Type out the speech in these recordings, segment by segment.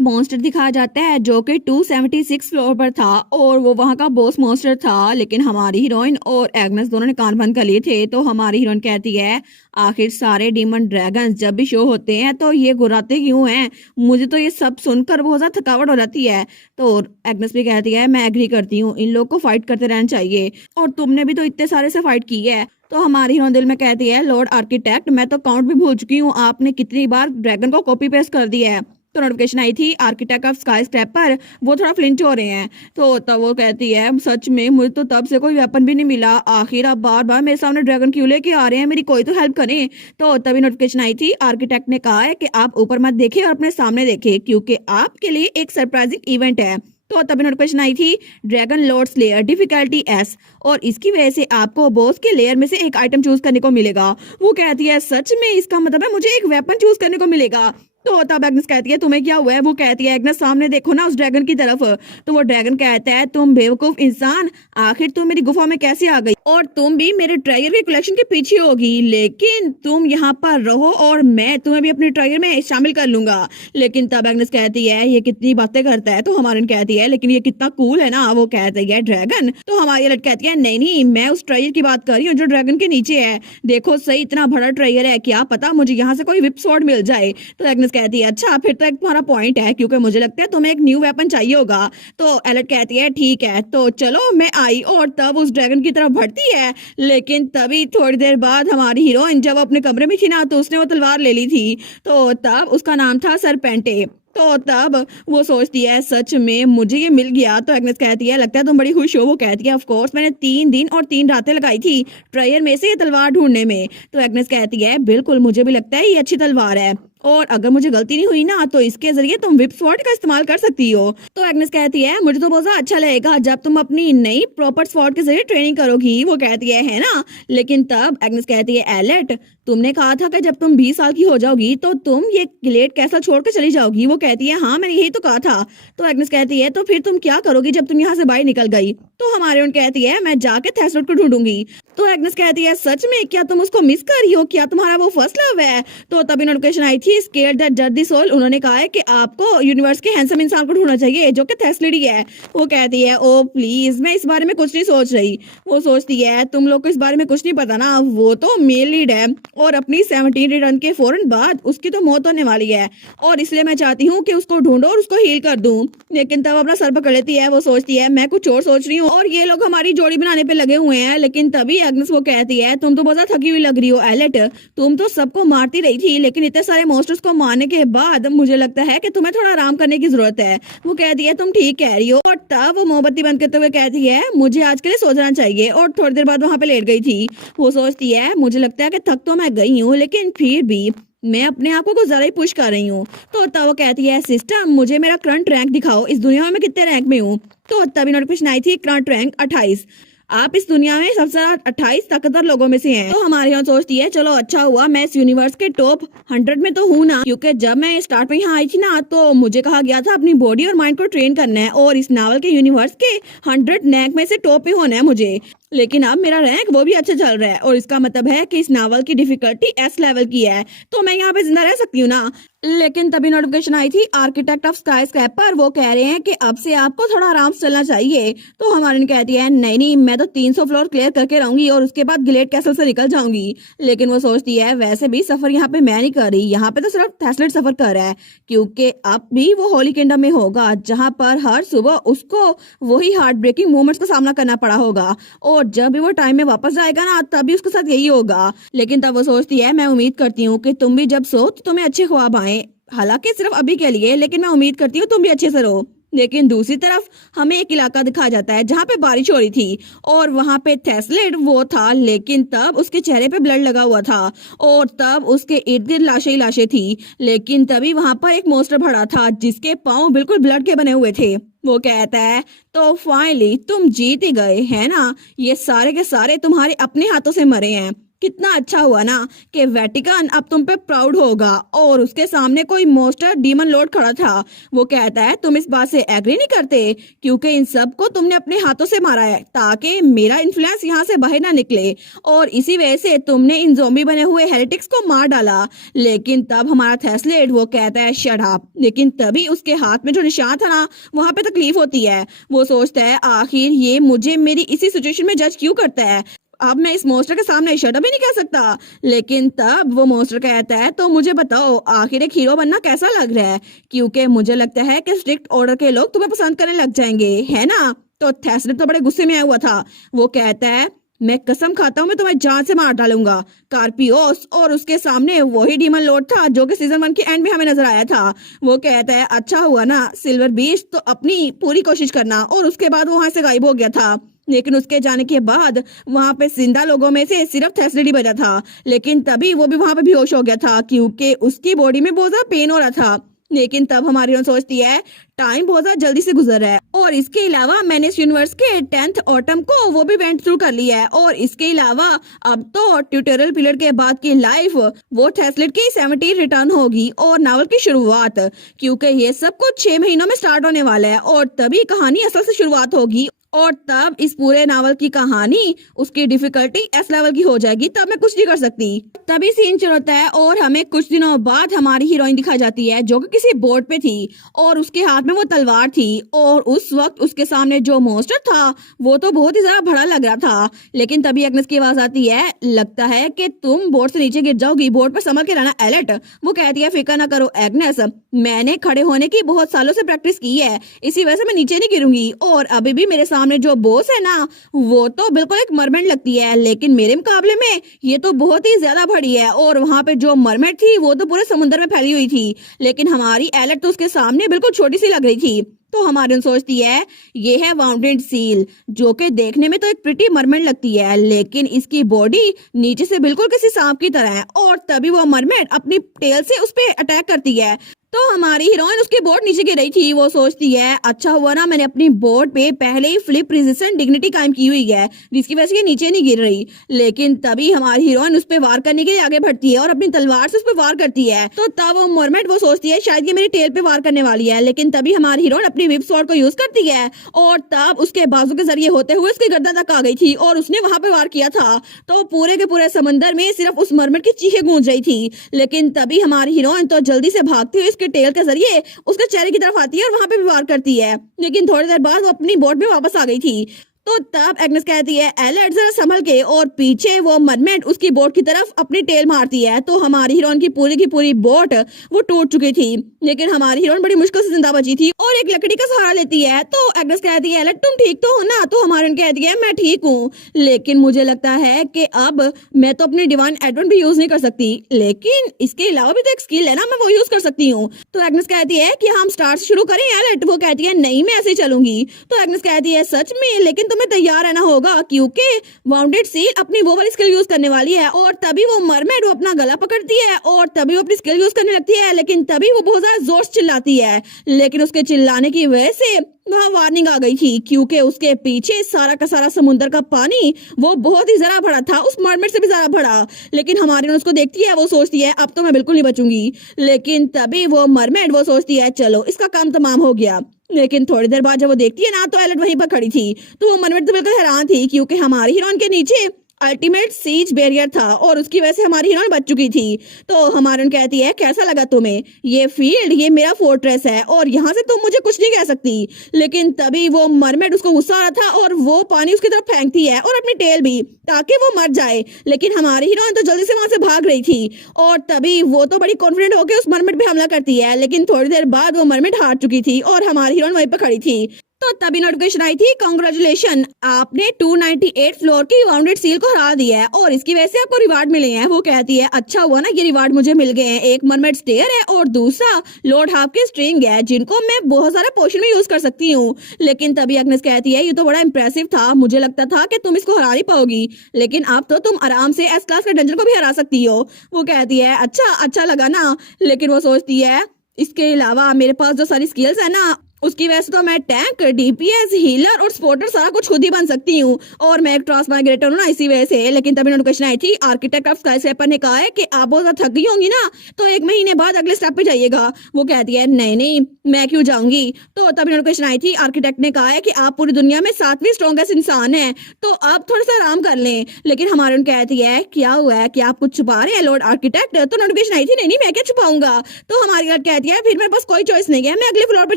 Monster दिखाया जाता है जो कि 276 फ्लोर पर था और वो वहां का बॉस मॉन्स्टर था। लेकिन हमारी हीरोइन और एग्नेस दोनों ने कान बंद कर लिए थे। तो हमारी हीरोइन कहती है आखिर सारे डीमन ड्रैगन्स जब भी शो होते हैं तो ये गुर्राते क्यों हैं? मुझे तो ये सब सुनकर बहुत ज्यादा थकावट हो जाती है। तो एग्नेस भी कहती है मैं एग्री करती हूँ, इन लोग को फाइट करते रहना चाहिए और तुमने भी तो इतने सारे से फाइट की है। तो हमारी हीरोइन दिल में कहती है लॉर्ड आर्किटेक्ट, मैं तो काउंट भी भूल चुकी हूँ, आपने कितनी बार ड्रैगन को कॉपी पेस्ट कर दिया है। तो नोटिफिकेशन आई थी आर्किटेक्ट ऑफ स्काई स्क्रैपर, वो थोड़ा फ्लिंच हो रहे हैं। तो तब वो कहती है सच में मुझे तो तब से कोई वेपन भी नहीं मिला, आखिर आप बार बार मेरे सामने ड्रैगन क्यों लेके आ रहे हैं, मेरी कोई तो हेल्प करें। तो तभी नोटिफिकेशन आई थी आर्किटेक्ट ने कहा है कि आप ऊपर मत देखें और अपने सामने देखें क्योंकि आपके लिए एक सरप्राइजिंग इवेंट है। तो तभी नोटिफिकेशन आई थी dragon Lord slayer difficulty S, और इसकी वजह से आपको बॉस के लेयर में से एक आइटम चूज करने को मिलेगा। वो कहती है सच में, इसका मतलब है मुझे एक वेपन चूज करने को मिलेगा। तो तब एग्नेस कहती है तुम्हें क्या हुआ है? वो कहती है एग्नेस सामने देखो ना उस ड्रैगन की तरफ। तो वो ड्रैगन कहता है तुम बेवकूफ इंसान, आखिर तुम मेरी गुफा में कैसे आ गई और तुम भी मेरे ट्रायर के कलेक्शन के पीछे होगी, लेकिन तुम यहाँ पर रहो और मैं तुम्हें भी अपने ट्रायर में शामिल कर लूंगा। लेकिन तब एग्नेस कहती है ये कितनी बातें करता है। तो हमारी कहती है लेकिन ये कितना कूल है ना। वो कहती है ड्रैगन। तो हमारी लड़की कहती है नहीं नहीं, मैं उस ट्रायर की बात कर रही हूँ जो ड्रैगन के नीचे है। देखो सही, इतना बड़ा ट्रायर है, क्या पता मुझे यहाँ से कोई विप स्वॉर्ड मिल जाए। तो एग्नेस कहती है अच्छा फिर तो एक तुम्हारा पॉइंट है, क्योंकि मुझे लगता है तुम्हें एक न्यू वेपन चाहिए होगा। तो एलेट कहती है ठीक है तो चलो मैं आई, और तब उस ड्रैगन की तरफ बढ़ती है। लेकिन तभी थोड़ी देर बाद हमारी हीरोइन जब अपने कमरे में थी ना तो उसने वो तलवार ले ली थी। तो तब उसका नाम था सरपेंटे। तो तब वो सोचती है सच में मुझे ये मिल गया। तो एग्नेस कहती है लगता है तुम बड़ी खुश हो। वो कहती है ऑफ कोर्स, मैंने 3 दिन और 3 रातें लगाई थी ट्रायर में से ये तलवार ढूंढने में। तो एग्नेस कहती है बिल्कुल, मुझे भी लगता है ये अच्छी तलवार है और अगर मुझे गलती नहीं हुई ना तो इसके जरिए तुम विप स्वॉर्ड का इस्तेमाल कर सकती हो। तो एग्नेस कहती है मुझे तो बहुत ज्यादा अच्छा लगेगा जब तुम अपनी नई प्रॉपर स्वॉर्ड के जरिए ट्रेनिंग करोगी। वो कहती है ना। लेकिन तब एग्नेस कहती है एलेट, तुमने कहा था कि जब तुम 20 साल की हो जाओगी तो तुम ये ग्लेड कैसल छोड़ के चली जाओगी। वो कहती है हाँ मैंने यही तो कहा था। तो एग्नेस कहती है तो फिर तुम क्या करोगी जब तुम यहाँ से बाहर निकल गई? तो हमारे उन कहती है मैं जाके थेसलोट को ढूंढूंगी। तो एग्नेस कहती है सच में, क्या तुम उसको मिस कर रही हो? क्या तुम्हारा वो फर्स्ट लव है? तो तभी नोटिफिकेशन आई थी स्केर्ड दैट जर्दी सोल, उन्होंने कहा है कि आपको यूनिवर्स के हैंडसम इंसान को ढूंढना चाहिए जो कि थेस्लिडी है। वो कहती है ओ प्लीज, मैं इस बारे में कुछ नहीं सोच रही। वो सोचती है तुम लोग को इस बारे में कुछ नहीं पता ना, वो तो मेल लीड है और अपनी 17 रिटर्न के फौरन बाद उसकी तो मौत होने वाली है और इसलिए मैं चाहती हूँ कि उसको ढूंढो और उसको हील कर दूं। लेकिन तब अपना सर पकड़ लेती है। वो सोचती है मैं कुछ और सोच रही हूँ और ये लोग हमारी जोड़ी बनाने पे लगे हुए हैं। लेकिन तभी एग्नेस वो कहती है तुम तो बहुत ज्यादा थकी हुई लग रही हो एलेट, तुम तो सबको मारती रही थी लेकिन इतने सारे मॉन्स्टर्स को मारने के बाद मुझे लगता है कि तुम्हें थोड़ा आराम करने की जरूरत है। वो कहती है तुम ठीक कह रही हो। और तब वो मोमबत्ती बंद करते हुए कहती है मुझे आज के लिए सो जाना चाहिए और थोड़ी देर बाद वहां पे लेट गई थी। वो सोचती है मुझे लगता है कि थक तो मैं गई हूँ लेकिन फिर भी मैं अपने आप को कुछ ज्यादा ही पुश कर रही हूँ। तो तब वो कहती है सिस्टम मुझे मेरा करंट रैंक दिखाओ, इस दुनिया में मैं कितने रैंक में हूँ। तो तभी नोटिफिकेशन आई थी करंट रैंक 28, आप इस दुनिया में सबसे ज्यादा 28 ताकतवर लोगों में से हैं। तो हमारे यहाँ सोचती है चलो अच्छा हुआ मैं इस यूनिवर्स के टॉप 100 में तो हूँ ना, क्योंकि जब मैं स्टार्ट में यहाँ आई थी ना तो मुझे कहा गया था अपनी बॉडी और माइंड को ट्रेन करना है और इस नावल के यूनिवर्स के 100 रैंक में से टॉप में होना है मुझे। लेकिन अब मेरा रैंक वो भी अच्छा चल रहा है और इसका मतलब है कि इस नावल की डिफिकल्टी एस लेवल की है तो मैं यहाँ पे जिंदा रह सकती हूँ ना। लेकिन तभी नोटिफिकेशन आई थी आर्किटेक्ट ऑफ स्काई स्क्रैपर, वो कह रहे हैं कि अब से आपको थोड़ा आराम से चलना चाहिए। तो हमारी कहती है नहीं नहीं, मैं तो 300 फ्लोर क्लियर करके रहूंगी और उसके बाद ग्लेड कैसल से निकल जाऊंगी। लेकिन वो सोचती है वैसे भी सफर यहाँ पे मैं नहीं कर रही, यहाँ पे तो सिर्फ थेस्लेट सफर कर रहा है क्योंकि अब भी वो होली किंगडम में होगा जहाँ पर हर सुबह उसको वही हार्ट ब्रेकिंग मोमेंट्स का सामना करना पड़ा होगा और जब भी वो टाइम में वापस जाएगा ना तभी उसके साथ यही होगा। लेकिन तब वो सोचती है मैं उम्मीद करती हूँ कि तुम भी जब सो तो तुम्हें अच्छे ख्वाब आए, हालांकि सिर्फ अभी के लिए, लेकिन मैं उम्मीद करती हूँ तुम भी अच्छे से रहो। लेकिन दूसरी तरफ हमें एक इलाका दिखाया जाता है जहाँ पे बारिश हो रही थी और वहां पे थेस्लेट वो था, लेकिन तब उसके चेहरे पे ब्लड लगा हुआ था और तब उसके इर्द गिर्द लाशें ही लाशें थी। लेकिन तभी वहां पर एक मॉन्स्टर खड़ा था जिसके पाँव बिल्कुल ब्लड के बने हुए थे। वो कहता है तो फाइनली तुम जीत ही गए है ना, ये सारे के सारे तुम्हारे अपने हाथों से मरे हैं। कितना अच्छा हुआ ना कि वेटिकन अब तुम पे प्राउड होगा। और उसके सामने कोई मोस्टर डीमन लॉर्ड खड़ा था। वो कहता है तुम इस बात से एग्री नहीं करते क्योंकि इन सब को तुमने अपने हाथों से मारा है ताकि मेरा इन्फ्लुएंस यहाँ से बाहर ना निकले, और इसी वजह से तुमने इन ज़ॉम्बी बने हुए हेरेटिक्स को मार डाला। लेकिन तब हमारा थेस्लेट वो कहता है शट अप। लेकिन तभी उसके हाथ में जो निशान था ना वहां पे तकलीफ होती है। वो सोचता है आखिर ये मुझे मेरी इसी सिचुएशन में जज क्यों करता है, अब मैं इस मॉन्स्टर के सामने शट अप ही नहीं कह सकता। लेकिन तब वो मॉन्स्टर कहता है तो मुझे बताओ आखिर एक हीरो बनना कैसा लग रहा है, क्योंकि मुझे लगता है कि स्ट्रिक्ट ऑर्डर के लोग तुम्हें पसंद करने लग जाएंगे, है ना। तो थेस्लेट तो बड़े गुस्से में आया हुआ था। वो कहता है मैं कसम खाता हूँ मैं तुम्हें जान से मार डालूंगा। कार्पियोस और उसके सामने वही डीमन लॉर्ड था जो कि सीजन 1 के एंड में हमें नजर आया था। वो कहता है अच्छा हुआ ना सिल्वर बीस्ट तो अपनी पूरी कोशिश करना, और उसके बाद वो वहां से गायब हो गया था। लेकिन उसके जाने के बाद वहां पे जिंदा लोगों में से सिर्फ थेस्लेट ही बचा था। लेकिन तभी वो भी वहां पे बेहोश हो गया था क्योंकि उसकी बॉडी में बहुत ज्यादा पेन हो रहा था। लेकिन तब हमारी हीरोइन सोचती है टाइम बहुत ज्यादा जल्दी से गुजर रहा है, और इसके अलावा मैंने इस यूनिवर्स के 10th ऑटम को वो भी वेंट थ्रू कर लिया है। और इसके अलावा अब तो ट्यूटोरियल पीरियड के बाद की लाइफ वो थेस्लेट की 70 रिटर्न होगी और नावल की शुरुआत, क्योंकि ये सब कुछ 6 महीनों में स्टार्ट होने वाला है और तभी कहानी असल से शुरुआत होगी। और तब इस पूरे नावल की कहानी उसकी डिफिकल्टी एस लेवल की हो जाएगी, तब मैं कुछ नहीं कर सकती। तभी सीन चलता है और हमें कुछ दिनों बाद हमारी हीरोइन दिखाई जाती है जो कि किसी बोट पे थी और उसके हाथ में वो तलवार थी। और उस वक्त उसके सामने जो मॉन्स्टर था वो तो बहुत ही ज्यादा बड़ा लग रहा था। लेकिन तभी एग्नेस की आवाज आती है लगता है कि तुम बोट से नीचे गिर जाओगी, बोट पर संभल के रहना एलेट। वो कहती है फिक्र ना करो एग्नेस, मैंने खड़े होने की बहुत सालों से प्रैक्टिस की है, इसी वजह से मैं नीचे नहीं गिरूंगी। और अभी भी मेरे सामने जो बॉस है ना वो तो बिल्कुल एक मरमेड लगती है, लेकिन मेरे मुकाबले में ये तो बहुत ही ज्यादा बड़ी है। और वहां पे जो मरमेड थी वो तो पूरे समुद्र में फैली हुई थी, लेकिन हमारी एलेट तो उसके सामने बिल्कुल छोटी सी लग रही थी। तो हमारी सोचती है ये है वाउंडेड सील जो कि देखने में तो एक प्रिटी मरमेड लगती है, लेकिन इसकी बॉडी नीचे से बिल्कुल किसी सांप की तरह है। और तभी वो मरमेड अपनी टेल से उस पर अटैक करती है। तो हमारी हीरोइन उसकी बोट नीचे गिर रही थी। वो सोचती है अच्छा हुआ ना मैंने अपनी बोट पे पहले ही फ्लिप रेजिस्टेंट डिग्निटी कायम की हुई है जिसकी वजह से ये नीचे नहीं गिर रही। लेकिन तभी हमारी हीरोइन उस पर वार करने के लिए आगे बढ़ती है और अपनी तलवार से उस पर वार करती है। तो तब वो मरमेड वो सोचती है शायद ये मेरी टेल पे वार करने वाली है, लेकिन तभी हमारी हीरोइन अपनी व्हिप स्वॉर्ड को यूज करती है और तब उसके बाजू के जरिए होते हुए उसकी गर्दन तक आ गई थी और उसने वहां पे वार किया था। तो पूरे के पूरे समंदर में सिर्फ उस मरमेड की चीखें गूंज रही थी। लेकिन तभी हमारी हीरोइन तो जल्दी से भागती हुई उसके टेल के जरिए उसके चेहरे की तरफ आती है और वहां पे भी वार करती है। लेकिन थोड़ी देर बाद वो अपनी बोट में वापस आ गई थी। तो तब एग्नेस कहती है एलेट जरा संभल के, और पीछे वो मरमेड उसकी बोट की तरफ अपनी टेल मारती है। तो हमारी हीरोइन की पूरी बोट वो टूट चुकी थी, लेकिन हमारी हीरोइन बड़ी मुश्किल से जिंदा बची थी और एक लकड़ी का सहारा लेती है। तो एग्नेस कहती है एलेट तुम ठीक तो हो ना। तो हमारी कहती है मैं ठीक हूँ, लेकिन मुझे लगता है कि अब मैं तो अपनी डिवाइन एडवांस भी यूज नहीं कर सकती, लेकिन इसके अलावा भी तो एक स्किल है ना, मैं वो यूज कर सकती हूँ। तो एग्नेस कहती है कि हम स्टार्ट शुरू करें एलेट। वो कहती है नहीं मैं ऐसे ही चलूंगी। तो एग्नेस कहती है सच में, लेकिन तुम्हें तैयार रहना होगा क्योंकि वाउंडेड सील अपनी वो वाली स्किल यूज करने वाली है। और तभी वो मरमेड वो अपना गला पकड़ती है और तभी वो अपनी स्किल यूज करने लगती है, लेकिन तभी वो बहुत ज्यादा जोर से चिल्लाती है। लेकिन उसके चिल्लाने की वजह से वहाँ वार्निंग आ गई थी क्योंकि उसके पीछे सारा का सारा समुद्र का पानी वो बहुत ही ज्यादा भरा था, उस मरमेड से भी ज्यादा भरा। लेकिन हमारी उसको देखती है, वो सोचती है अब तो मैं बिल्कुल नहीं बचूंगी। लेकिन तभी वो मरमेड वो सोचती है चलो इसका काम तमाम हो गया। लेकिन थोड़ी देर बाद जब वो देखती है ना तो एलेट वहीं पर खड़ी थी। तो वो मरमेड तो बिल्कुल हैरान थी क्योंकि हमारी हीरोइन के नीचे अल्टीमेट सीज बैरियर था और उसकी वजह से हमारी हीरोइन बच चुकी थी। तो हमारी कहती है कैसा लगा तुम्हें ये फील्ड, ये मेरा फोर्ट्रेस है और यहाँ से तुम मुझे कुछ नहीं कह सकती। लेकिन तभी वो मरमेड उसको गुस्सा आ रहा था और वो पानी उसकी तरफ फेंकती है और अपनी टेल भी ताकि वो मर जाए। लेकिन हमारी हीरोइन तो जल्दी से वहां से भाग रही थी और तभी वो तो बड़ी कॉन्फिडेंट होकर उस मरमेड पे हमला करती है। लेकिन थोड़ी देर बाद वो मरमेड हार चुकी थी और हमारी हीरोइन वहीं पर खड़ी थी। तो तभी नोटिफिकेशन आई थी कांग्रेचुलेशन, आपने 298 फ्लोर की वाउंडेड सील को हरा दिया है और इसकी वजह से आपको रिवार्ड मिले हैं। वो कहती है अच्छा हुआ ना ये रिवार्ड मुझे मिल गए हैं, एक मरमेड स्टेयर है और दूसरा लॉर्ड हाफ की स्ट्रिंग है जिनको मैं बहुत सारे पोशन में यूज कर सकती हूँ। लेकिन तभी एग्नेस कहती है ये तो बड़ा इंप्रेसिव था, मुझे लगता था कि तुम इसको हरा नहीं पाओगी, लेकिन अब तो तुम आराम से एस क्लास के डंजन को भी हरा सकती हो। वो कहती है अच्छा लगा ना। लेकिन वो सोचती है इसके अलावा मेरे पास जो सारी स्किल्स है ना उसकी वजह से तो मैं टैंक, डीपीएस, हीलर और स्पोर्टर सारा कुछ खुद ही बन सकती हूँ और मैं एक ट्रांसमाइग्रेटर हूँ ना इसी वजह से। लेकिन तभी नोटिफिकेशन आई थी, आर्किटेक्ट ऑफ स्काईस्क्रैपर ने कहा है कि आप बहुत ज्यादा थक गई होंगी ना, तो 1 महीने बाद अगले स्टेप पे जाइएगा। वो कहती है नहीं नहीं मैं क्यों जाऊंगी। तो तभी नोटिफिकेशन आई थी, आर्किटेक्ट ने कहा है कि आप पूरी दुनिया में 7वीं स्ट्रॉन्गेस्ट इंसान है, तो आप थोड़ा सा आराम कर लें। लेकिन हमारे उन कहती है क्या हुआ है कि आप कुछ छुपा रहे हैं लॉर्ड आर्किटेक्ट। तो नोटिफिकेशन आई थी नहीं नहीं मैं क्या छुपाऊंगा। तो हमारी गर्ल कहती है फिर मेरे पास कोई चॉइस नहीं है, मैं अगले फ्लोर पे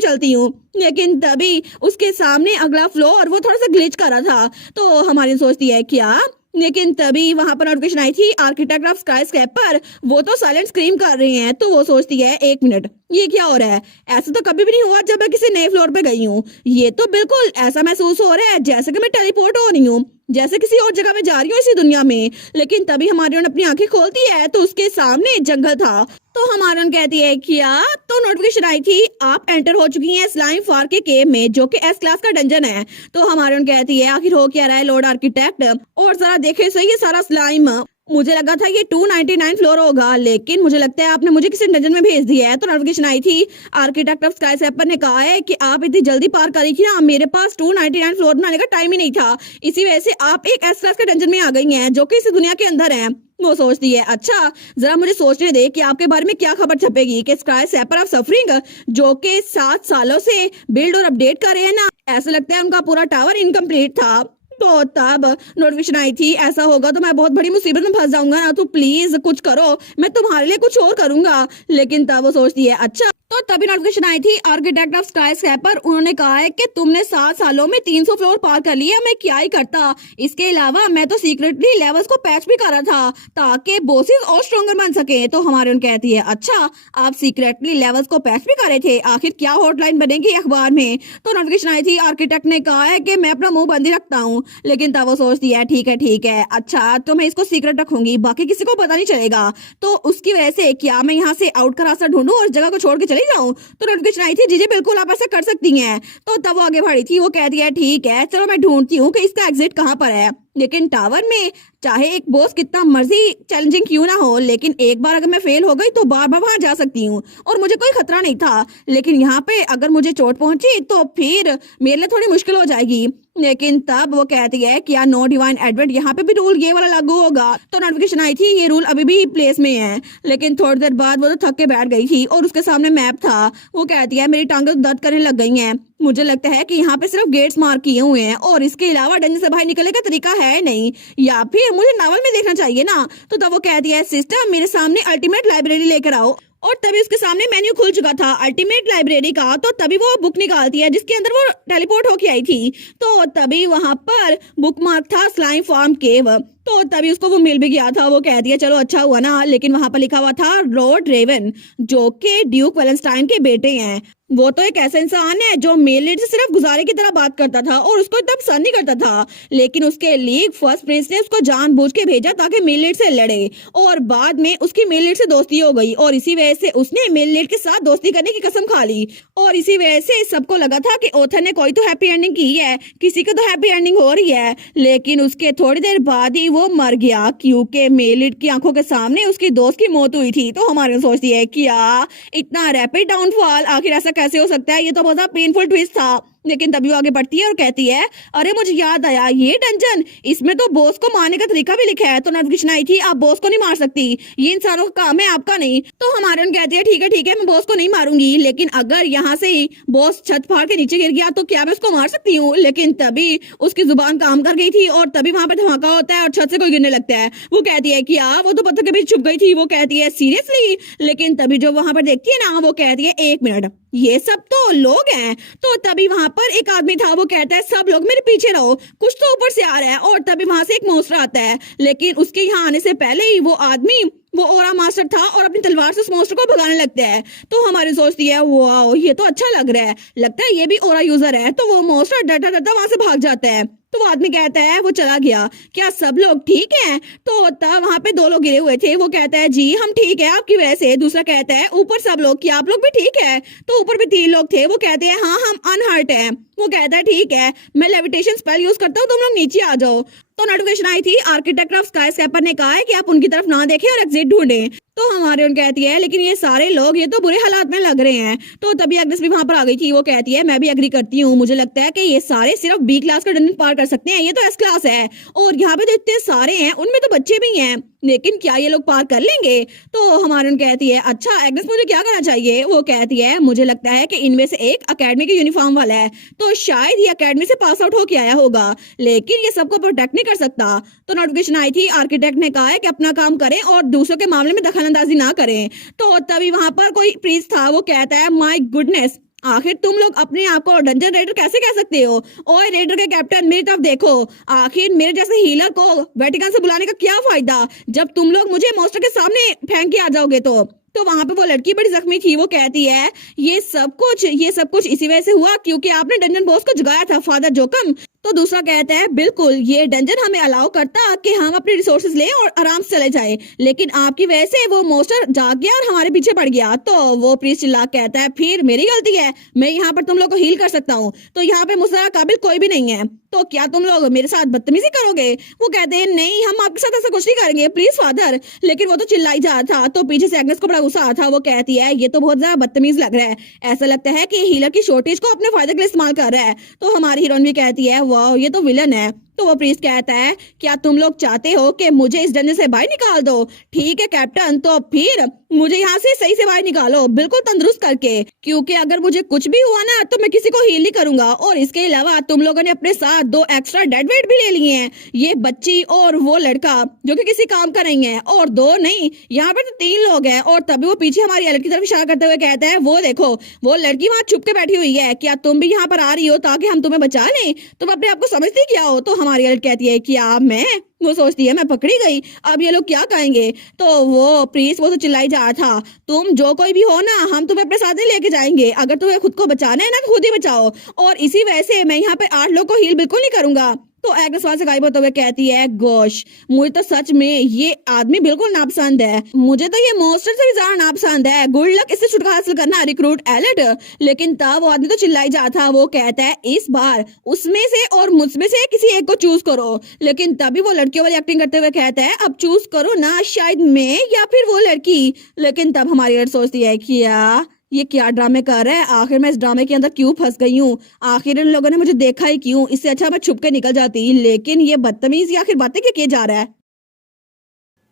चलती हूँ। लेकिन तभी उसके सामने अगला फ्लोर वो थोड़ा सा ग्लिच कर रहा था, तो हमारी सोचती है क्या। लेकिन तभी वहां पर नोटिफिकेशन आई थी, आर्किटेक्ट ऑफ स्काई स्क्रैपर वो तो साइलेंट स्क्रीम कर रहे हैं। तो वो सोचती है 1 मिनट ये क्या हो रहा है, ऐसा तो कभी भी नहीं हुआ जब मैं किसी नए फ्लोर पे गई हूँ। ये तो बिल्कुल ऐसा महसूस हो रहा है जैसे कि मैं टेलीपोर्ट हो रही हूँ, जैसे किसी और जगह में जा रही हूँ इसी दुनिया में। लेकिन तभी हमारी अपनी आंखें खोलती है तो उसके सामने जंगल था। तो हमारन कहती है क्या। तो नोटिफिकेशन आई थी, आप एंटर हो चुकी हैं स्लाइम फार के केव में जो कि एस क्लास का डंजन है। तो हमारन कहती है आखिर हो क्या रहा है लॉर्ड आर्किटेक्ट, और जरा देखे सही ये सारा स्लाइम। मुझे लगा था ये 299 फ्लोर होगा, लेकिन मुझे लगता है आपने मुझे किसी डंजन में भेज दिया है। तो नोटिफिकेशन आई थी, आर्किटेक्ट ऑफ स्काई स्क्रैपर ने कहा है कि आप इतनी जल्दी पार करी थी ना, मेरे पास 299 फ्लोर बनाने का टाइम ही नहीं था, इसी वजह से आप एक एस क्लास के डंजन में आ गई हैं जो कि इस दुनिया के अंदर है। वो सोचती है अच्छा जरा मुझे सोचने दे कि आपके बारे में क्या खबर छपेगी कि स्काई स्क्रैपर ऑफ सफरिंग जो कि 7 सालों से बिल्ड और अपडेट कर रहे हैं ना, ऐसा लगता है उनका पूरा टावर इनकम्प्लीट था। तो तब नोटिफिकेशन आई थी, ऐसा होगा तो मैं बहुत बड़ी मुसीबत में फंस जाऊंगा ना, तो प्लीज कुछ करो, मैं तुम्हारे लिए कुछ और करूंगा। लेकिन तब वो सोचती है अच्छा। तो तभी नोटिफिकेशन आई थी, आर्किटेक्ट ऑफ स्काई स्क्रैपर उन्होंने कहा है कि तुमने 7 सालों में 300 फ्लोर पार कर लिया, मैं क्या ही करता। इसके अलावा मैं तो सीक्रेटली लेवल्स को पैच भी कर रहा था ताकि बॉसेस और स्ट्रॉन्गर बन सके। तो हमारे उन कहती है अच्छा आप सीक्रेटली लेवल्स को पैच भी कर रहे थे, आखिर क्या हॉटलाइन बनेगी अखबार में। तो नोटिफिकेशन आई थी, आर्किटेक्ट ने कहा है कि मैं अपना मुंह बंद ही रखता हूँ। लेकिन तब वो सोचती है ठीक है अच्छा तो मैं इसको सीक्रेट रखूंगी, बाकी किसी को पता नहीं चलेगा। तो उसकी वजह से क्या मैं यहाँ से आउट का रास्ता ढूंढूं और जगह को छोड़ के चली जाऊं। तो नोटिफिकेशन आई थी, जी जी बिल्कुल आप ऐसा कर सकती हैं। तो तब वो आगे बढ़ी थी, वो कहती है ठीक है चलो मैं ढूंढती हूँ कि इसका एग्जिट कहाँ पर है। लेकिन टावर में चाहे एक बॉस कितना मर्जी चैलेंजिंग क्यों ना हो, लेकिन एक बार अगर मैं फेल हो गई तो बार बार वहां जा सकती हूँ और मुझे कोई खतरा नहीं था। लेकिन यहाँ पे अगर मुझे चोट पहुंची तो फिर मेरे लिए थोड़ी मुश्किल हो जाएगी। लेकिन तब वो कहती है कि यार नो डिवाइन एडवर्ट यहाँ पे भी रूल ये वाला लागू होगा। तो नोटिफिकेशन आई थी, ये रूल अभी भी प्लेस में है। लेकिन थोड़ी देर बाद वो तो थक के बैठ गई थी और उसके सामने मैप था। वो कहती है मेरी टांगें दर्द करने लग गई हैं, मुझे लगता है कि यहाँ पे सिर्फ गेट्स मार्क किए हुए हैं और इसके अलावा डंजन से बाहर निकलने का तरीका है नहीं, या फिर मुझे नावल में देखना चाहिए ना। तो तब वो कहती है सिस्टर मेरे सामने अल्टीमेट लाइब्रेरी लेकर आओ। और तभी उसके सामने मेन्यू खुल चुका था अल्टीमेट लाइब्रेरी का। तो तभी वो बुक निकालती है जिसके अंदर वो टेलीपोर्ट होके आई थी। तो तभी वहां पर बुक मार्क था स्लाइम फार्म केव। तो तभी उसको वो मिल भी गया था। वो कहती है चलो अच्छा हुआ ना, लेकिन वहां पर लिखा हुआ था लॉर्ड रेवन जो कि ड्यूक वेलेंस्टाइन के बेटे हैं। वो तो एक ऐसा इंसान है जो मेल लीड से सिर्फ गुजारे की तरह बात करता था और उसको एकदम पसंद नहीं करता था, लेकिन उसके लीग फर्स्ट प्रिंस ने उसको जानबूझ के भेजा ताकि मेल लीड से लड़े और बाद में उसकी मेल लीड से दोस्ती हो गई और इसी वजह से उसने मेल लीड के साथ दोस्ती करने की कसम खा ली। और इसी वजह से सबको लगा था कि ऑथर ने कोई तो हैप्पी एंडिंग की है, किसी को तो हैप्पी एंडिंग हो रही है। लेकिन उसके थोड़ी देर बाद ही वो मर गया क्योंकि मेल लीड की आंखों के सामने उसकी दोस्त की मौत हुई थी। तो हमारे सोचती है क्या इतना रैपिड डाउनफॉल, आखिर ऐसा कैसे हो सकता है, ये तो बहुत पेनफुल ट्विस्ट था। लेकिन तभी वो आगे बढ़ती है और कहती है अरे मुझे याद आया ये डंजन, इसमें तो बॉस को मारने का तरीका भी लिखा है। तो नोटिफिकेशन आई थी, आप बॉस को नहीं मार सकती, ये इंसानों का काम है आपका नहीं। तो हमारे कहती है ठीक है मैं बॉस को नहीं मारूंगी, लेकिन अगर यहाँ से ही बॉस छत फाड़ के नीचे गिर गया तो क्या मैं उसको मार सकती हूँ। लेकिन तभी उसकी जुबान काम कर गई थी और तभी वहां पे धमाका होता है और छत से कोई गिरने लगता है। वो कहती है कि वो तो पत्थर के बीच छुप गई थी। वो कहती है सीरियसली। लेकिन तभी जो वहां पर देखती है ना, वो कहती है 1 मिनट ये सब तो लोग हैं। तो तभी वहां पर एक आदमी था, वो कहता है सब लोग मेरे पीछे रहो, कुछ तो ऊपर से आ रहा है। और तभी वहां से एक मॉन्स्टर आता है, लेकिन उसके यहाँ आने से पहले ही वो आदमी वो ओरा मास्टर था और अपनी तलवार से उस मॉन्स्टर को भगाने लगता है। तो हमारी सोचती है वाओ ये तो अच्छा लग रहा है, लगता है ये भी ओरा यूजर है। तो वो मॉन्स्टर डरता डरता वहां से भाग जाता है। तो वो आदमी कहता है वो चला गया, क्या सब लोग ठीक हैं। तो तब वहां पे 2 लोग गिरे हुए थे। वो कहता है जी हम ठीक है आपकी वजह से। दूसरा कहता है ऊपर सब लोग, क्या आप लोग भी ठीक है। तो ऊपर भी 3 लोग थे। वो कहते हैं हाँ हम अनहर्ट हैं। वो कहता है ठीक है, मैं लेविटेशन स्पेल यूज करता हूँ, तुम लोग नीचे आ जाओ। तो नोटिफिकेशन आई थी, आर्किटेक्ट ऑफ स्काई स्क्रैपर ने कहा है कि आप उनकी तरफ ना देखें और एग्जिट ढूंढें। तो हमारे उन कहती है लेकिन ये सारे लोग ये तो बुरे हालात में लग रहे हैं। तो तभी एग्नेस भी वहां पर आ गई थी। वो कहती है मैं भी एग्री करती हूँ, मुझे लगता है कि ये सारे सिर्फ बी क्लास का डंजन पार कर सकते हैं, ये तो एस क्लास है और यहाँ पे जो इतने सारे हैं उनमें तो बच्चे भी हैं, लेकिन क्या ये लोग पार कर लेंगे? तो हमारे उन कहती है अच्छा एग्नेस मुझे क्या करना चाहिए? वो कहती है मुझे लगता है कि इनमें से एक अकेडमी के यूनिफॉर्म वाला है, तो शायद ये अकेडमी से पास आउट होके आया होगा, लेकिन ये सबको प्रोटेक्ट नहीं कर सकता। तो नोटिफिकेशन आई थी, आर्किटेक्ट ने कहा है कि अपना काम करें और दूसरों के मामले में दखलंदाजी ना करें। तो तभी वहां पर कोई प्रीस्ट था, वो कहता है माय गुडनेस, आखिर तुम लोग अपने आप को डंजन रेडर कैसे कह सकते हो? ओए रेडर के कैप्टन मेरी तरफ देखो, आखिर मेरे जैसे हीलर को वेटिकन से बुलाने का क्या फायदा जब तुम लोग मुझे मॉन्स्टर के सामने फेंक के आ जाओगे। तो वहां पे वो लड़की बड़ी जख्मी थी। वो कहती है ये सब कुछ इसी वजह से हुआ क्योंकि आपने डंजन बॉस को जगाया था फादर जोकम। तो दूसरा कहता है बिल्कुल, ये डंजन हमें अलाउ करता कि हम अपने रिसोर्सेज लें और आराम से चले जाएं, लेकिन आपकी वजह से वो मॉन्स्टर जाग गया और हमारे पीछे पड़ गया। तो वो प्रीस्ट चिल्ला कहता है फिर मेरी गलती है, मैं यहाँ पर तुम लोग को हील कर सकता हूँ, तो यहाँ पे मुझसे काबिल कोई भी नहीं है, तो क्या तुम लोग मेरे साथ बदतमीजी करोगे? वो कहते हैं नहीं, हम आपके साथ ऐसा कुछ नहीं करेंगे प्लीज फादर। लेकिन वो तो चिल्लाई जा रहा था। तो पीछे से एग्नेस को बड़ा गुस्सा आता था। वो कहती है ये तो बहुत ज्यादा बदतमीज लग रहा है, ऐसा लगता है कि हीलर की शॉर्टेज को अपने फायदे के लिए इस्तेमाल कर रहा है। तो हमारी हीरोइन भी कहती है वाह ये तो विलन है। तो वो प्रीस्ट कहता है क्या तुम लोग चाहते हो कि मुझे इस डंजन से बाहर निकाल दो? ठीक है कैप्टन, तो फिर मुझे यहाँ से सही से बाहर निकालो, बिल्कुल तंदुरुस्त करके, क्योंकि अगर मुझे कुछ भी हुआ ना तो मैं किसी को हील नहीं करूंगा। और इसके अलावा तुम लोगों ने अपने साथ 2 एक्स्ट्रा डेड वेट भी ले लिए हैं, ये बच्ची और वो लड़का जो कि किसी काम का नहीं है, और 2 नहीं यहाँ पर तो 3 लोग हैं। और तभी वो पीछे हमारी अलग की तरफ इशारा करते हुए कहता है वो देखो वो लड़की वहां छुप के बैठी हुई है, क्या तुम भी यहाँ पर आ रही हो ताकि हम तुम्हें बचा लें? तुम अपने आप को समझती क्या हो? तो हमारी अलग कहती है क्या मैं? वो सोचती है मैं पकड़ी गई, अब ये लोग क्या कहेंगे? तो वो प्रीस्ट वो तो चिल्लाई जा रहा था तुम जो कोई भी हो ना, हम तुम्हें अपने साथ नहीं लेके जाएंगे, अगर तुम्हें खुद को बचाना है ना तो खुद ही बचाओ, और इसी वजह से मैं यहाँ पे 8 लोग को हील बिल्कुल नहीं करूंगा। तो एग्नेस वहां से गायब होते हुए कहती है गोश, मुझे तो सच में ये आदमी बिल्कुल नापसंद है, मुझे तो ये मॉन्स्टर से भी ज्यादा नापसंद है, गुड लक इससे छुटकारा हासिल करना रिक्रूट एलर्ट। लेकिन तब वो आदमी तो चिल्लाई जा था। वो कहता है इस बार उसमें से और मुझमें से किसी एक को चूज करो। लेकिन तभी वो लड़कियों वाली एक्टिंग करते हुए कहता है अब चूज करो ना, शायद मैं या फिर वो लड़की। लेकिन तब हमारी लड़की सोचती है क्या ये क्या ड्रामे कर रहा है, आखिर मैं इस ड्रामे के अंदर क्यों फंस गई हूँ, आखिर इन लोगों ने मुझे देखा ही क्यों, इससे अच्छा मैं छुप के निकल जाती, लेकिन ये बदतमीज आखिर बातें क्या किए जा रहा है।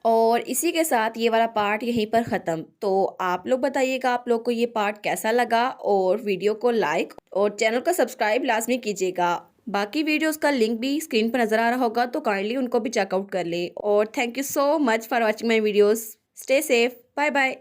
और इसी के साथ ये वाला पार्ट यहीं पर ख़त्म। तो आप लोग बताइएगा आप लोग को ये पार्ट कैसा लगा, और वीडियो को लाइक और चैनल को सब्सक्राइब लाजमी कीजिएगा। बाकी वीडियोस का लिंक भी स्क्रीन पर नज़र आ रहा होगा, तो काइंडली उनको भी चेकआउट कर लें। और thank you so much for watching my videos. Stay safe, bye bye.